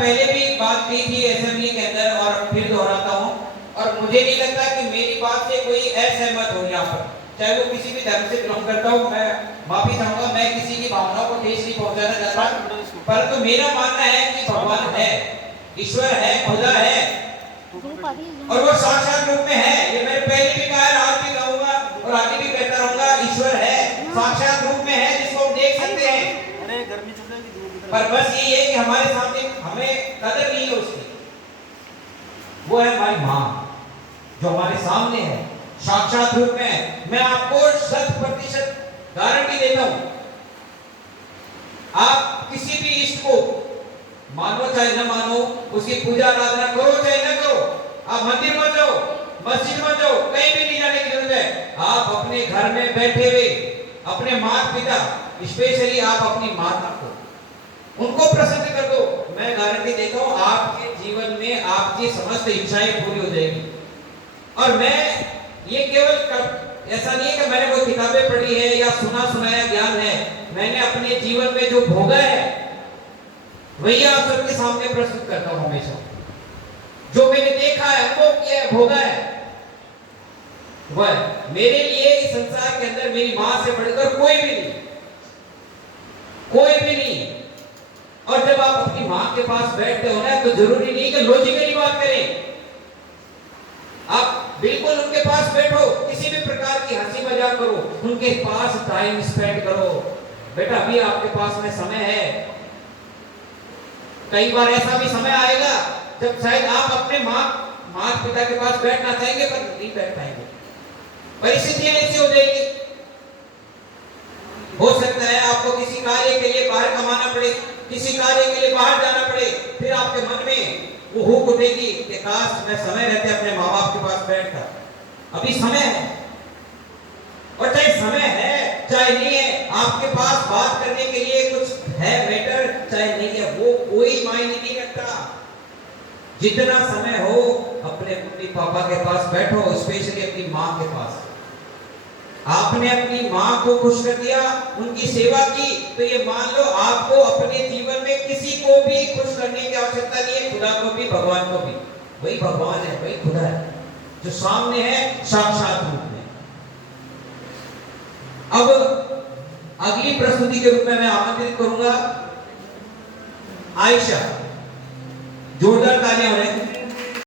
पहले भी बात की थी असेंबली के अंदर और फिर दोहराता हूँ, और मुझे नहीं लगता कि मेरी बात से कोई असहमत हो यहाँ पर, चाहे वो किसी भी धर्म से बिलोंग करता हूँ। मैं माफी चाहूंगा, मैं किसी की भावनाओं को ठेस नहीं पहुंचाना चाहता, परंतु मेरा मानना है कि भगवान है, ईश्वर है, खुदा है, और वो साक्षात रूप में है। ये मैंने पहले भी कहा है, आज भी कहूंगा और आगे भी कहता रहूंगा, ईश्वर है, साक्षात रूप में है, जिसको हम देख सकते हैं। पर बस यही है कि हमारे सामने हमें कदर नहीं है उसकी। वो है हमारी माँ, जो हमारे सामने है, साक्षात रूप में है। मैं आपको 100% गारंटी देता हूं, आप किसी भी इष्ट को मानो चाहे न मानो, उसकी पूजा आराधना करो चाहे न करो, आप मंदिर में जाओ, मस्जिद में जाओ, कहीं भी नहीं जाने की जरूरत है। आप अपने घर में बैठे हुए अपने माता पिता, स्पेशली आप अपनी माता को, उनको प्रसन्न कर दो, मैं गारंटी देता हूं आपके जीवन में आपकी समस्त इच्छाएं पूरी हो जाएगी। और मैं ये केवल ऐसा नहीं है कि मैंने कोई किताबें पढ़ी है या सुना सुनाया ज्ञान है, मैंने अपने जीवन में जो भोगा है वही आप सबके सामने प्रस्तुत करता हूं हमेशा। जो मैंने देखा है, अनुभव किया है, भोगा है, वह मेरे लिए इस संसार के अंदर मेरी मां से बढ़कर कोई भी नहीं, कोई भी नहीं। और जब आप अपनी मां के पास बैठते हो ना, तो जरूरी नहीं कि लॉजिकली बात करें, आप बिल्कुल उनके पास बैठो, किसी भी प्रकार की हंसी मजाक करो, उनके पास टाइम स्पेंड करो। बेटा अभी आपके पास में समय है, कई बार ऐसा भी समय आएगा जब शायद आप अपने माता पिता के पास बैठना चाहेंगे पर नहीं बैठ पाएंगे, परिस्थितियां ऐसी हो जाएगी। हो सकता है आपको किसी कार्य के लिए बाहर कमाना पड़े, किसी कार्य के लिए बाहर जाना पड़े, फिर आपके मन में वो हुक उठेगी कि काश मैं समय रहते अपने माँ बाप के पास बैठता। अभी समय है, और चाहे समय है चाहे नहीं है, आपके पास बात करने के लिए कुछ है मैटर चाहे नहीं है, वो कोई मायने नहीं रखता। जितना समय हो अपने मम्मी पापा के पास बैठो, स्पेशली अपनी माँ के पास। आपने अपनी माँ को खुश कर दिया, उनकी सेवा की, तो ये मान लो आपको अपने जीवन में किसी को भी खुश करने की आवश्यकता नहीं है, खुदा को भी भगवान को भी। वही भगवान है, वही खुदा है जो सामने है साक्षात रूप में। अब अगली प्रस्तुति के रूप में मैं आमंत्रित करूंगा आयशा, जोरदार तालियां हो रही।